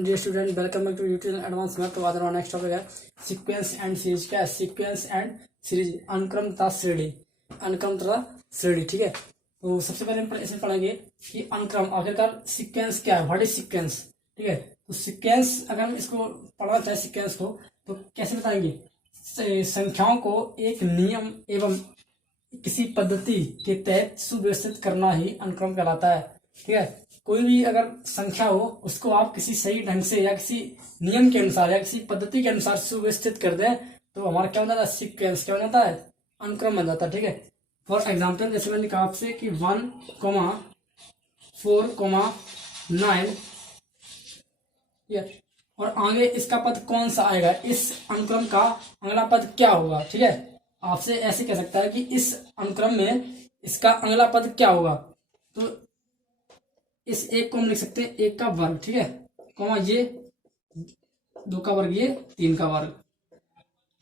And dear student, welcome back to YouTube advance math. तो आज हमारा नेक्स्ट टॉपिक है सीक्वेंस एंड सीरीज। क्या है सीक्वेंस एंड सीरीज? अनुक्रम तथा श्रेणी, अनुक्रम तथा श्रेणी। ठीक है, तो सबसे पहले हम इसमें पढ़ेंगे कि अनुक्रम आखिरकार सीक्वेंस क्या है, व्हाट इज सीक्वेंस। ठीक है, तो सीक्वेंस अगर हम इसको पढ़ना चाहे सीक्वेंस को तो कैसे बताएंगे? संख्याओं को एक नियम एवं किसी पद्धति के तहत सुव्यवस्थित करना ही अनुक्रम कहलाता है। ठीक है, कोई भी अगर संख्या हो उसको आप किसी सही ढंग से या किसी नियम के अनुसार या किसी पद्धति के अनुसार सुव्यवस्थित कर दें तो हमारा क्या हो जाता है? सीक्वेंस। क्या हो जाता है? अनुक्रम बन जाता है। ठीक है, फॉर एग्जाम्पल जैसे मैंने कहा आपसे कि 1, 4, 9 और आगे इसका पद कौन सा आएगा, इस अनुक्रम का अगला पद क्या होगा। ठीक है, आपसे ऐसे कह सकता है कि इस अनुक्रम में इसका अगला पद क्या होगा। तो इस एक को हम लिख सकते हैं 1 का वर्ग। ठीक है, कॉमा ये 2 का वर्ग, ये 3 का वर्ग।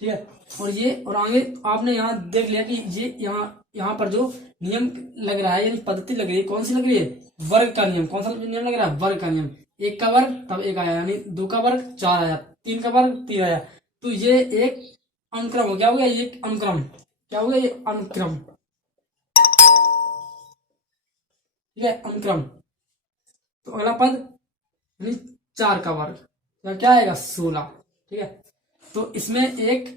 ठीक है, और ये और आगे आपने यहाँ देख लिया कि ये यहाँ पर जो नियम लग रहा है यानी पद्धति लग रही है, कौन सी लग रही है? वर्ग का नियम। कौन सा नियम लग रहा है? वर्ग का नियम। 1 का वर्ग तब 1 आया, यानी 2 का वर्ग 4 आया, 3 का वर्ग 3 आया। तो ये एक अनुक्रम हो गया। ये अनुक्रम क्या हो गया? ये अनुक्रम। ठीक है, अनुक्रम। तो अगला पद यानी 4 का वर्ग तो क्या आएगा? 16। ठीक है, तो इसमें एक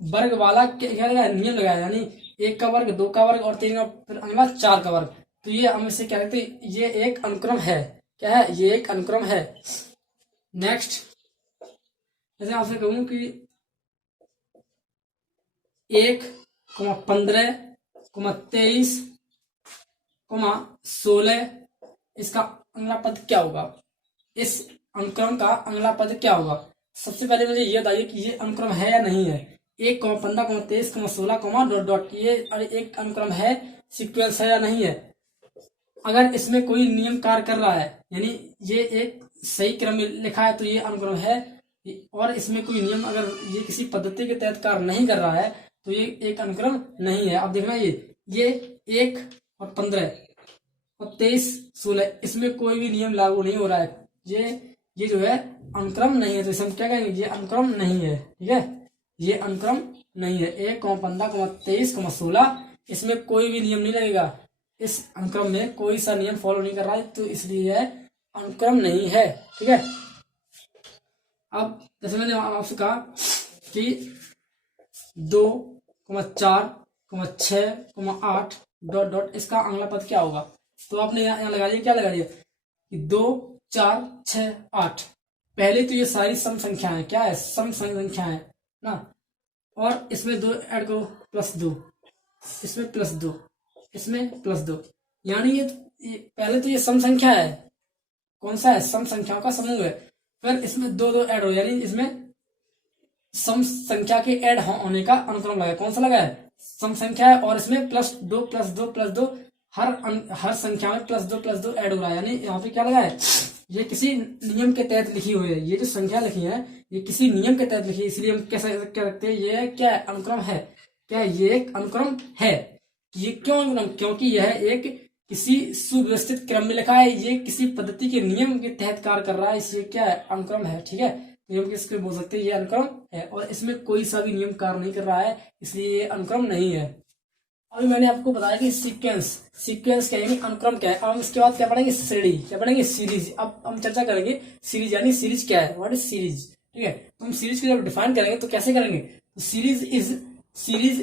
वर्ग वाला क्या नियम लगाया, यानी 1 का वर्ग, 2 का वर्ग और 3 का, फिर अगला 4 का वर्ग। तो ये हम इसे क्या कहते हैं? ये एक अनुक्रम है। क्या है? ये एक अनुक्रम है। नेक्स्ट जैसे आपसे कहूं कि 1, 15, 23, 16 इसका अगला पद क्या होगा? इस अनुक्रम का अगला पद क्या होगा? सबसे पहले मुझे ये बताइए कि ये अनुक्रम है या नहीं है। 1, 15, 23, 16, डॉट डॉट, ये एक अनुक्रम है, सीक्वेंस है या नहीं है? अगर इसमें कोई नियम कार्य कर रहा है यानी ये एक सही क्रम में लिखा है तो ये अनुक्रम है, और इसमें कोई नियम अगर ये किसी पद्धति के तहत कार्य नहीं कर रहा है तो ये एक अनुक्रम नहीं है। अब देखना ये 1 और 15 और 23, 16 इसमें कोई भी नियम लागू नहीं हो रहा है। ये जो है अनुक्रम नहीं है। तो इसे हम क्या कहेंगे? ये अनुक्रम नहीं है। ठीक है, ये अनुक्रम नहीं है। 1, 15, 23, 16 इसमें कोई भी नियम नहीं लगेगा। इस अनुक्रम में कोई सा नियम फॉलो नहीं कर रहा है तो इसलिए यह अनुक्रम नहीं है। ठीक है, अब जैसे मैंने आपसे कहा कि 2, 4, 6, 8 डॉट डॉट इसका अगला पद क्या होगा। तो आपने यहाँ लगा लिया। क्या लगा लिया कि 2, 4, 6, 8। पहले तो ये सारी सम संख्या है। क्या है? सम संख्या है ना। और इसमें 2 ऐड करो, +2, इसमें +2, इसमें +2, यानी ये पहले तो ये सम संख्या है। कौन सा है? सम संख्याओं का समूह है। फिर इसमें 2 ऐड हो, यानी इसमें सम संख्या के ऐड होने का अनुक्रम लगा। कौन सा लगा है? सम संख्या है, और इसमें +2 +2 +2 हर संख्या में +2 ऐड हो रहा है। यानी यहाँ पे क्या लगा है? ये किसी नियम के तहत लिखी हुई है। ये जो संख्या लिखी है ये किसी नियम के तहत लिखी है, इसलिए हम क्या रखते हैं? ये क्या है? अनुक्रम है। क्या है? ये एक अनुक्रम है। ये क्यों अनुक्रम? क्योंकि यह एक किसी सुव्यवस्थित क्रम में लिखा है, ये किसी पद्धति के नियम के तहत कार्य कर रहा है, इसलिए क्या है? अनुक्रम है। ठीक है, तो हम किसको बोल सकते हैं? ये अनुक्रम है, और इसमें कोई सा भी नियम कार्य नहीं कर रहा है, इसलिए ये अनुक्रम नहीं है। अभी मैंने आपको बताया कि सीक्वेंस क्या है, अनुक्रम क्या है। अब हम इसके बाद क्या पढ़ेंगे? श्रेणी। क्या पढ़ेंगे? सीरीज। अब हम चर्चा करेंगे सीरीज, यानी सीरीज क्या है, व्हाट इज सीरीज। ठीक है, तो हम सीरीज को जब डिफाइन करेंगे तो कैसे करेंगे? तो series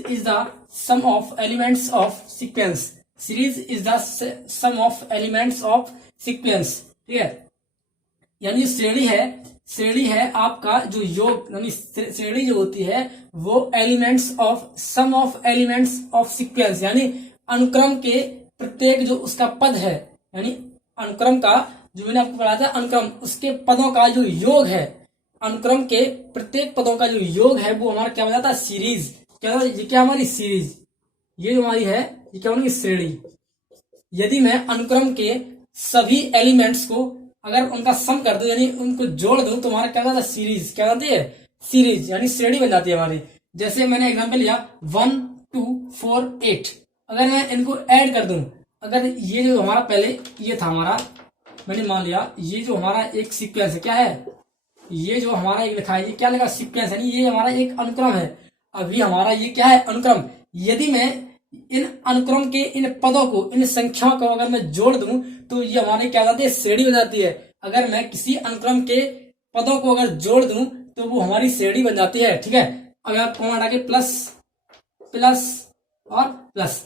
is the sum of elements of sequence. Series is the sum of elements of sequence. ठीक है, यानी श्रेणी है आपका जो योग, यानी श्रेणी जो होती है वो सम ऑफ एलिमेंट्स ऑफ सीक्वेंस, यानी अनुक्रम के प्रत्येक जो उसका पद है, यानी अनुक्रम का जो मैंने आपको पढ़ाया था अनुक्रम, उसके पदों का जो योग है, अनुक्रम के प्रत्येक पदों का जो योग है वो हमारा क्या हो जाता है? सीरीज। ये क्या हमारी सीरीज, ये जो हमारी है ये क्या बनेगी? श्रेणी। यदि मैं अनुक्रम के सभी एलिमेंट्स को अगर उनका सम कर दो यानी उनको जोड़ दो तो हमारा क्या होता है? सीरीज। क्या होती है? सीरीज, यानी श्रेणी बन जाती है हमारी। जैसे मैंने एग्जांपल लिया 1, 2, 4, 8। अगर मैं इनको ऐड कर दूं, अगर ये जो हमारा पहले ये था हमारा मैंने मान लिया ये जो हमारा एक सीक्वेंस है, क्या है, ये जो हमारा एक लिखा है, ये क्या लिखा, सीक्वेंस है, ये हमारा एक अनुक्रम है। अभी हमारा ये क्या है, अनुक्रम। यदि मैं इन अनुक्रम के इन पदों को, इन संख्याओं को अगर मैं जोड़ दूं तो ये हमारे क्या हो जाती है, श्रेणी हो जाती है। अगर मैं किसी अनुक्रम के पदों को अगर जोड़ दूं तो वो हमारी श्रेणी बन जाती है। ठीक है, अगर आप कॉमा हटा के प्लस प्लस और प्लस,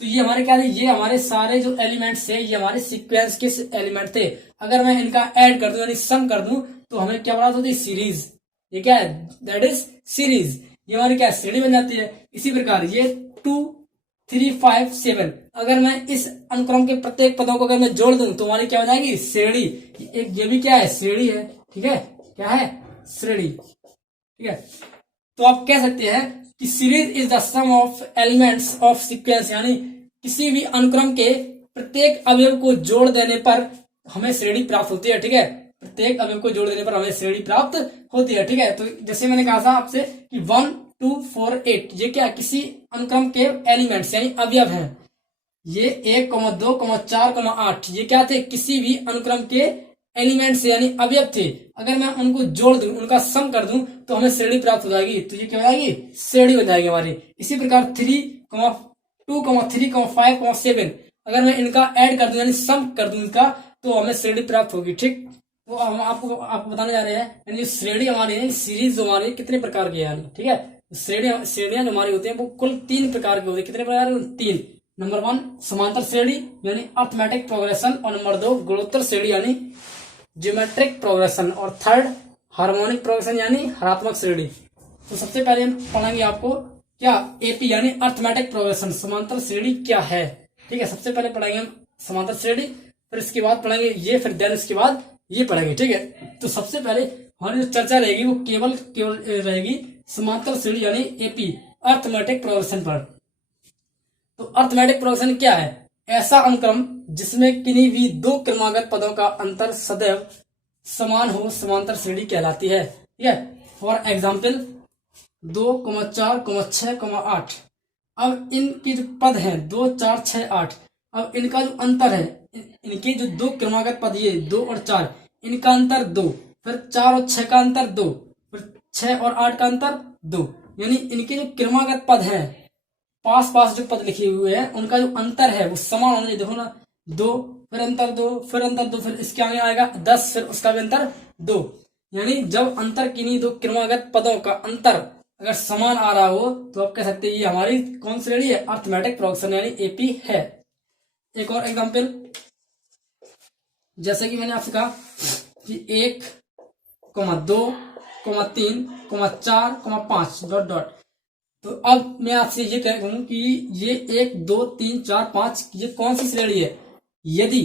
तो ये हमारे क्या थे, ये हमारे सारे जो एलिमेंट्स थे ये हमारे सीक्वेंस के एलिमेंट थे। अगर मैं इनका ऐड कर दूं यानी सम कर दूं तो हमें क्या प्राप्त होती है, सीरीज। ये क्या है, दैट इज सीरीज। ये हमारी क्या श्रेणी बन जाती है। इसी प्रकार ये 2 3 5 7, अगर मैं इस अनुक्रम के प्रत्येक पदों को अगर मैं जोड़ दूं तो हमारी क्या हो जाएगी, श्रेणी। एक ये भी क्या है, श्रेणी है। ठीक है, क्या है, श्रेणी। ठीक है, तो आप कह सकते हैं कि series is the sum of elements of sequence, यानी किसी भी अनुक्रम के प्रत्येक अवयव को जोड़ देने पर हमें श्रेणी प्राप्त होती है। ठीक है, प्रत्येक अवयव को जोड़ देने पर हमें श्रेणी प्राप्त होती है। ठीक है, तो जैसे मैंने कहा था आपसे कि 1 2 4 8 ये क्या, किसी अनुक्रम के एलिमेंट्स यानी अवयव हैं। ये 1 2 4 8 ये क्या थे, किसी भी अनुक्रम के एलिमेंट्स यानी अवयव थे। अगर मैं उनको जोड़ दूं, उनका सम कर दूं तो हमें श्रेणी प्राप्त हो जाएगी। तो ये क्या हो जाएगी, श्रेणी बन जाएगी हमारी। इसी प्रकार 3 2 3 5 7, अगर मैं इनका ऐड कर दूं यानी सम कर दूं इनका तो हमें श्रेणी प्राप्त होगी। ठीक, तो हम आपको बताने जा रहे हैं यानी श्रेणी हमारी है, सीरीज जो हमारी कितने प्रकार की है यानी। ठीक है, श्रेणियां जो हमारी होती है वो कुल 3 प्रकार की होती है। कितने प्रकार की, 3। नंबर 1 समांतर श्रेणी यानी अर्थमेटिक प्रोग्रेशन, और नंबर 2 गुणोत्तर श्रेणी यानी ज्योमेट्रिक प्रोग्रेशन, और थर्ड हार्मोनिक प्रोग्रेशन यानी हरात्मक श्रेणी। तो सबसे पहले हम पढ़ेंगे आपको क्या, एपी यानी अर्थमेटिक प्रोग्रेशन, समांतर श्रेणी क्या है। ठीक है, सबसे पहले पढ़ेंगे हम समांतर श्रेणी, फिर इसके बाद पढ़ेंगे ये, फिर देन इसके बाद ये पढ़ेंगे। ठीक है, तो सबसे पहले हमारी जो चर्चा रहेगी वो केवल रहेगी समांतर श्रेणी यानी एपी, अर्थमेटिक प्रोग्रेशन पर। तो अर्थमेटिक प्रोग्रेशन क्या है, ऐसा अनुक्रम जिसमें किन्हीं भी 2 क्रमागत पदों का अंतर सदैव समान हो समांतर श्रेणी कहलाती है। ठीक है, फॉर एग्जाम्पल 2 4 6 8, अब इनके जो पद हैं 2 4 6 8, अब इनका जो अंतर है, इनके जो 2 क्रमागत पद ये 2 और 4, इनका अंतर 2, फिर 4 और 6 का अंतर 2, फिर 6 और 8 का अंतर 2, यानी इनके जो क्रमागत पद हैं, पास पास जो पद लिखे हुए हैं उनका जो अंतर है वो समान होना चाहिए। देखो ना, 2 फिर अंतर 2 फिर अंतर 2, फिर इसके आगे आएगा 10, फिर उसका भी अंतर 2, यानी जब अंतर किन्हीं 2 क्रमागत पदों का अंतर अगर समान आ रहा हो तो आप कह सकते हैं ये हमारी कौन सी श्रेणी है, अर्थमेटिक प्रोग्रेशन यानी एपी है। एक और एग्जांपल, जैसे कि मैंने आपसे कहा कि 1 2 3 4 5 डॉट डॉट, तो अब मैं आपसे ये कहूं कि ये 1 2 3 4 5 ये कौन सी श्रेणी है। यदि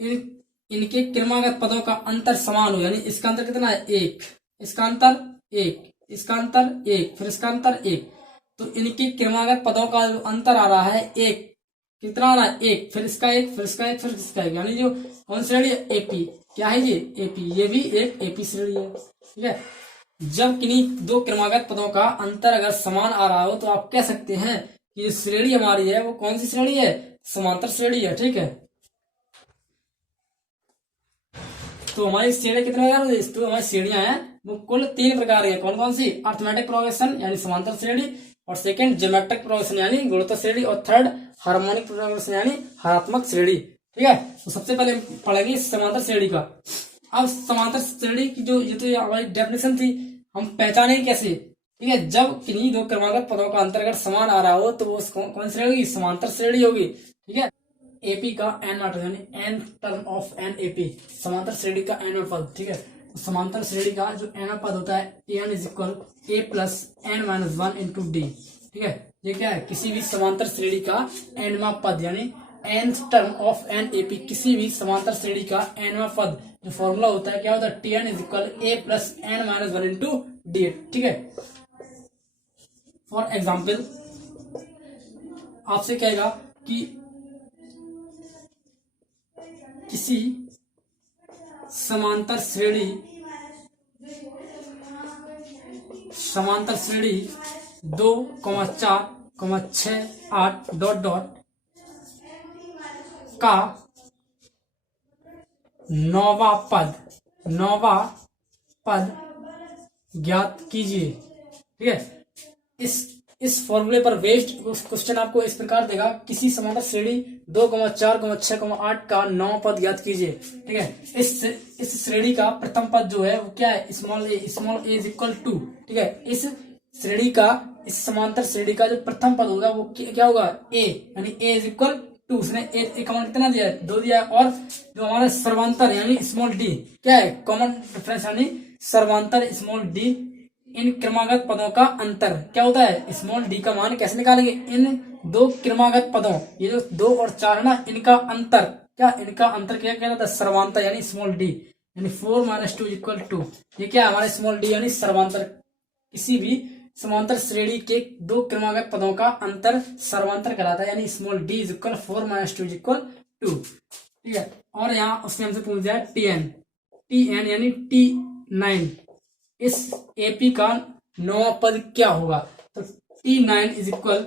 इनके क्रमागत पदों का अंतर समान हो, यानी इसका अंतर कितना है 1, इसका अंतर 1, इसका अंतर 1, फिर इसका अंतर 1, तो इनके क्रमागत पदों का जो अंतर आ रहा है 1, कितना आ रहा है 1, फिर इसका 1, फिर इसका 1, फिर इसका 1, यानी जो कौन श्रेणी है, एपी। क्या है ये, एपी। ये भी एक एपी श्रेणी है। ठीक है, जब किन्हीं 2 क्रमागत पदों का अंतर अगर समान आ रहा हो तो आप कह सकते हैं कि श्रेणी हमारी है वो कौन सी श्रेणी है, समांतर श्रेणी है। ठीक है, तो हमारी श्रेणी कितने प्रकार है, तो हमारी श्रेणियां हैं वो कुल 3 प्रकार है। कौन कौन सी, अर्थमेटिक प्रोग्रेशन यानी समांतर श्रेणी, और सेकंड ज्योमेट्रिक प्रोग्रेशन यानी गुणोत्तर श्रेणी, और थर्ड हार्मोनिक प्रोग्रेशन यानी हरात्मक श्रेणी। ठीक है, तो सबसे पहले पढ़ेंगे समांतर श्रेणी का। अब समांतर श्रेणी की जो ये तो हमारी डेफिनेशन थी, हम पहचाने कैसे। ठीक है, जब किन्हीं 2 क्रमागत पदों का अंतर अगर समान आ रहा हो तो वो कौन श्रेणी होगी, समांतर श्रेणी होगी। ठीक है, एपी का एन यानी n term of n AP, समांतर श्रेणी का एन पद। ठीक है, तो समांतर श्रेणी का जो एन पद होता है n is equal a plus n minus 1 into d. ठीक है, ये क्या है, किसी भी समांतर श्रेणी का एनवा पद यानी n term of n AP, किसी भी समांतर श्रेणी का एनवा पद जो फॉर्मूला होता है क्या होता है, t n is equal a plus n minus 1 into d. ठीक है, फॉर एग्जाम्पल आपसे कहेगा कि किसी समांतर श्रेणी 2 4 6 8 डॉट डॉट का नौवा पद ज्ञात कीजिए। ठीक है, इस फॉर्मूले पर बेस्ड क्वेश्चन आपको इस प्रकार देगा, किसी समांतर श्रेणी 2, 4, 6, 8 का 9 पद ज्ञात कीजिए। ठीक है, इस श्रेणी का प्रथम पद जो है वो क्या है, small a is equal to. ठीक है, इस श्रेणी का, इस समांतर श्रेणी का जो प्रथम पद होगा वो क्या होगा, ए, यानी ए इज इक्वल टू। उसने ए का मान कितना दिया है, 2 दिया है। और जो हमारा सर्वांतर यानी स्मॉल डी क्या है, कॉमन डिफरेंस यानी सर्वांतर स्मॉल डी, इन क्रमागत पदों का अंतर क्या होता है, स्मॉल डी का मान कैसे निकालेंगे, इन दो क्रमागत पदों, ये जो 2 और 4 है ना, इनका अंतर इनका अंतर क्या कहना था, सर्वांतर यानी स्मॉल डी, यानी 4 - 2 इक्वल 2। ये क्या हमारे स्मॉल डी यानी सर्वांतर, किसी भी समांतर श्रेणी के 2 क्रमागत पदों का अंतर सर्वांतर कहलाता है, यानी small D is equal 4 - 2 equal 2। ठीक है, और यहाँ उसने हमसे पूछ दिया टीएन यानी T9, इस एपी का 9वां पद क्या होगा। तो T9 इज इक्वल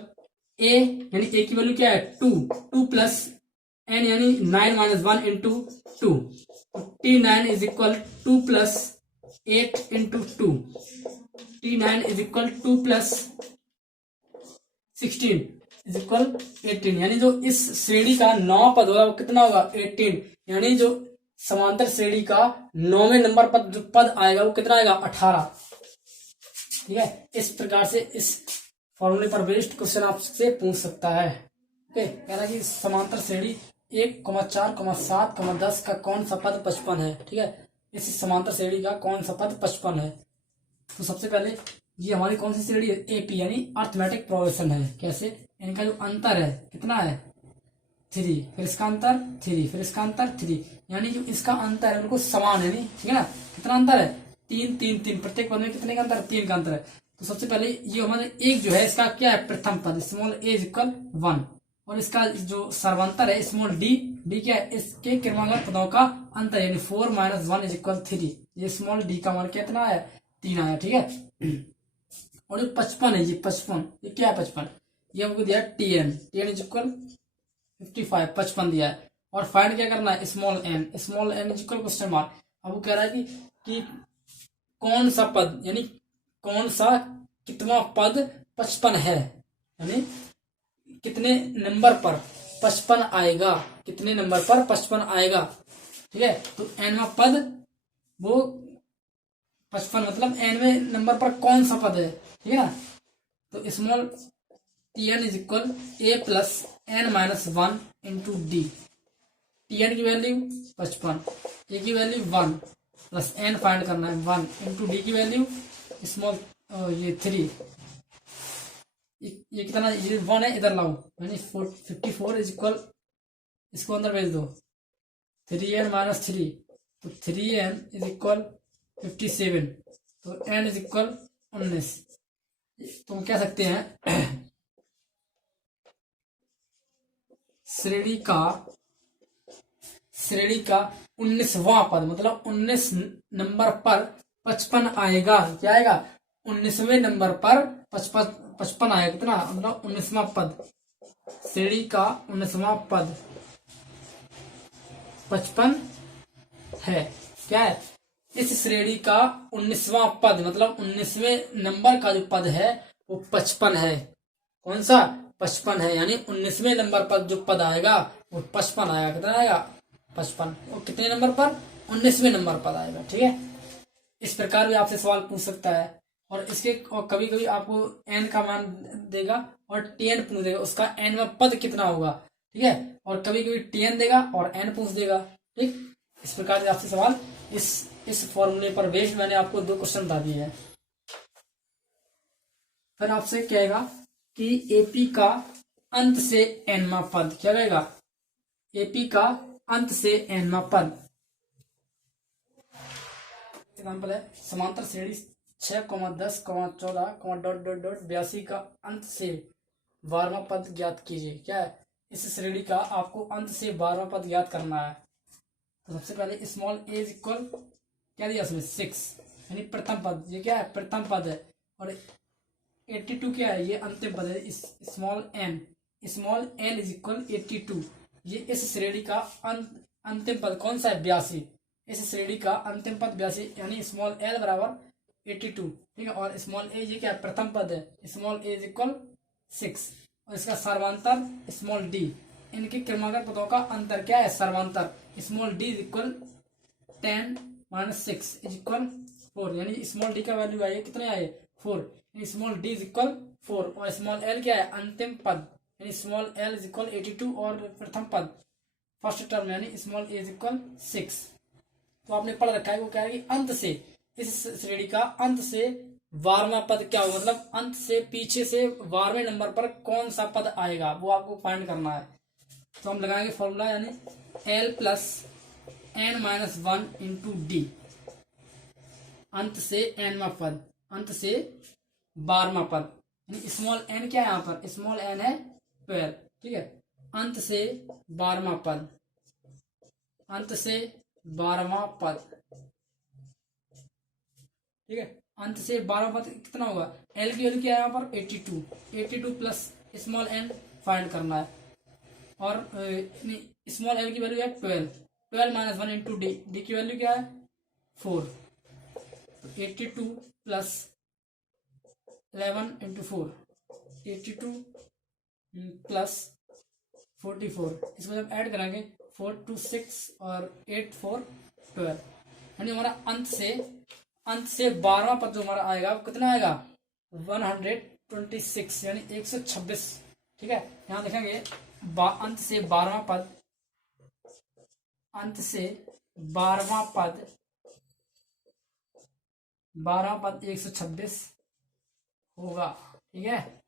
ए, यानी ए की वैल्यू क्या है 2 प्लस एन यानी 9 - 1 into 2। T9 is equal 2 plus 8 into 2। T9 is equal 2 plus 16 is equal 18, यानी जो इस श्रेणी का 9वां पद होगा वो कितना होगा, 18, यानी जो समांतर श्रेणी का 9वें नंबर पर जो पद आएगा वो कितना आएगा, 18। ठीक है, इस प्रकार से इस फॉर्मूले पर बेस्ड क्वेश्चन आपसे पूछ सकता है। ओके, कह रहा कि समांतर श्रेणी 1, 4, 7, 10 का कौन सा पद 55 है। ठीक है, इस समांतर श्रेणी का कौन सा पद 55 है। तो सबसे पहले ये हमारी कौन सी श्रेणी है, एपी यानी अर्थमेटिक प्रोग्रेशन है। कैसे, इनका जो अंतर है कितना है 3, फिर इसका अंतर 3, फिर इसका अंतर 3, यानी जो इसका अंतर है बिल्कुल समान है, नहीं ठीक है ना, कितना अंतर है 3, 3, 3, प्रत्येक पद में कितने का अंतर है, 3 का अंतर है। तो सबसे पहले ये हमारे एक जो है इसका क्या है, प्रथम पद स्मॉल ए इज इक्वल 1, और इसका जो सर्वांतर है स्मॉल डी क्या है, इसके क्रमागत पदों का अंतर यानी 4 - 1 इज इक्वल 3। ये स्मॉल डी का मान कितना है, 3 आया। ठीक है, और जो 55 है, ये 55, ये क्या है 55, ये हमको दिया टीएन इज इक्वल 55, 55 दिया है। और फाइंड क्या करना है, small n is equal question mark. अब वो कह रहा है कि कौन सा पद यानी कौन सा कितना पद 55 है, यानी कितने नंबर पर 55 आएगा, कितने नंबर पर 55 आएगा। ठीक है, तो एनवा पद वो 55 मतलब एनवे नंबर पर कौन सा पद है। ठीक है ना, तो small t n is equal a plus n -1 into d. T n की वैल्यू 55, ए की वैल्यू 1 प्लस एन फाइंड करना है 1 इंटू डी की वैल्यू स्मॉल ये 3, ये कितना, ये 1 है इधर लाओ, यानी 54 इज इक्वल, इसको अंदर भेज दो 3n - 3, तो 3n इज इक्वल 57, तो n इज इक्वल 19। तो हम कह सकते हैं श्रेणी का 19वां पद मतलब 19 नंबर पर 55 आएगा। क्या आएगा, 19वें नंबर पर 55 आएगा, कितना मतलब 19वां पद, श्रेणी का 19वां पद 55 है। क्या है, इस श्रेणी का 19वां पद मतलब 19वें नंबर का जो पद है वो 55 है। कौन सा 55 है, यानी 19वें नंबर पर जो पद आएगा वो 55 आएगा। कितना आएगा 55, और कितने नंबर पर 19वें नंबर पर आएगा। ठीक है, इस प्रकार भी आपसे सवाल पूछ सकता है। और इसके और कभी कभी आपको एन का मान देगा और टीएन पूछ देगा, उसका एन में पद कितना होगा। ठीक है, और कभी कभी टीएन देगा और एन पूछ देगा। ठीक, इस प्रकार से आपसे सवाल इस फॉर्मूले पर बेस्ड मैंने आपको 2 क्वेश्चन बता दिए हैं। फिर आपसे कहेगा कि एपी का अंत से एनवा पद, क्या कहेगा, एपी का अंत से एनवा पद। एग्जाम्पल है समांतर श्रेणी 6, 10, 14, .82 का अंत से 12वां पद ज्ञात कीजिए। क्या है, इस श्रेणी का आपको अंत से 12वां पद ज्ञात करना है। तो सबसे पहले स्मॉल ए इज इक्वल क्या दिया उसमें 6, यानी प्रथम पद, ये क्या है प्रथम पद है। और 82 क्या है, ये अंतिम पद है। स्मॉल एन इज इक्वल 82, ये इस श्रेणी का अंतिम पद कौन सा है 82, इस श्रेणी का अंतिम पद 82 यानी स्मॉल एल बराबर 82, ठीक है। और स्मॉल ए ये क्या है प्रथम पद है, स्मॉल ए इज इक्वल 6 और इसका सर्वांतर स्मॉल डी, इनके क्रमागत पदों का अंतर क्या है सर्वांतर, small D is equal 10 - 6 is equal 4, यानी स्मॉल डी का वैल्यू आए कितने आए 4, स्मॉल डी इज इक्वल 4 और स्मॉल एल क्या है अंतिम पद यानी स्मॉल एल इज इक्वल 82 और प्रथम पद फर्स्ट टर्म यानी स्मॉल ए इज इक्वल 6। तो आपने पढ़ रखा है वो क्या है कि अंत से, इस श्रेणी का अंत से 12वां पद क्या होगा, मतलब अंत से पीछे से 12वें नंबर पर कौन सा पद आएगा वो आपको फाइंड करना है। तो हम लगाएंगे फॉर्मूला यानी L plus n minus 1 into D, अंत से nवां पद, अंत से 12वां पद, यानी स्मॉल n क्या है यहाँ पर स्मॉल n है 12, ठीक है। अंत से 12वां पद, अंत से 12वां पद, ठीक है। अंत से 12वां पद कितना होगा, L की वैल्यू क्या है यहाँ पर 82 प्लस स्मॉल n फाइंड करना है और स्मॉल l की वैल्यू है 12 माइनस 1 इंटू डी, डी की वैल्यू क्या है 4, 82 प्लस 11 इंटू 4, 82 प्लस 44, इसको जब ऐड करेंगे 4 2 6 और 8 4 12, यानी हमारा अंत से 12वां पद जो हमारा आएगा वो कितना आएगा 126 यानी 126, ठीक है। यहाँ देखेंगे अंत से 12वां पद, अंत से 12वां पद 126 होगा, ठीक है।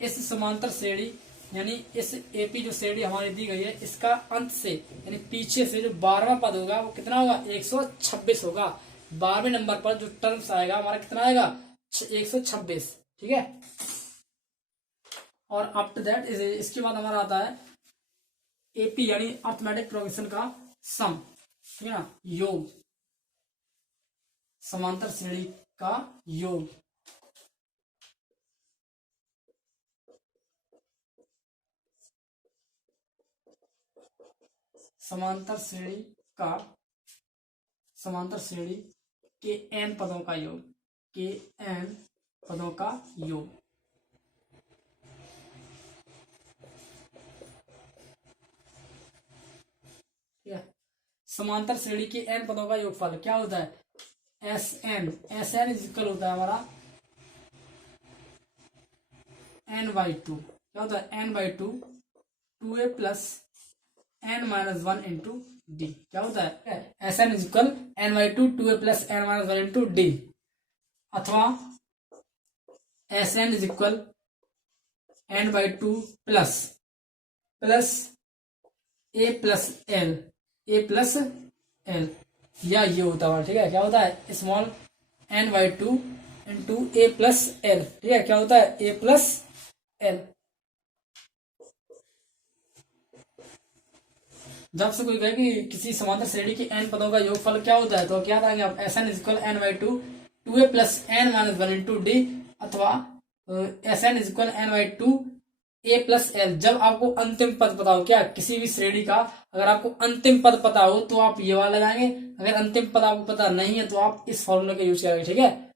इस समांतर श्रेणी यानी इस एपी जो श्रेणी हमारी दी गई है इसका अंत से यानी पीछे से जो 12वां पद होगा वो कितना होगा 126 होगा, 12वें नंबर पर जो टर्म्स आएगा हमारा कितना आएगा 126, ठीक है। और आफ्टर दैट इसके बाद हमारा आता है एपी यानी अर्थमेटिक प्रोग्रेशन का सम, ठीक है ना, योग, समांतर श्रेणी का योग, समांतर श्रेणी के n पदों का योग, के n पदों का योग, ठीक है। समांतर श्रेणी के n पदों का योगफल क्या होता है SN इज इक्वल होता है हमारा n/2, क्या होता है n/2 2a plus n minus 1 into D, क्या होता है SN is equal n/2 2a plus n minus 1 into D, अथवा SN is equal n/2 plus a plus l, या ये होता है, ठीक है। क्या होता है small n/2 into a plus l, ठीक है। क्या होता है a प्लस l। जब से कोई कहे कि किसी समांतर श्रेणी की n पदों का योगफल क्या होता है तो क्या बताएंगे आप SN is equal n/2 2a plus n minus 1 into D, अथवा SN is equal n/2 a plus l। जब आपको अंतिम पद पता हो क्या किसी भी श्रेणी का, अगर आपको अंतिम पद पता हो तो आप ये वाला लगाएंगे, अगर अंतिम पद आपको पता नहीं है तो आप इस फॉर्मूले का यूज करेंगे, ठीक है।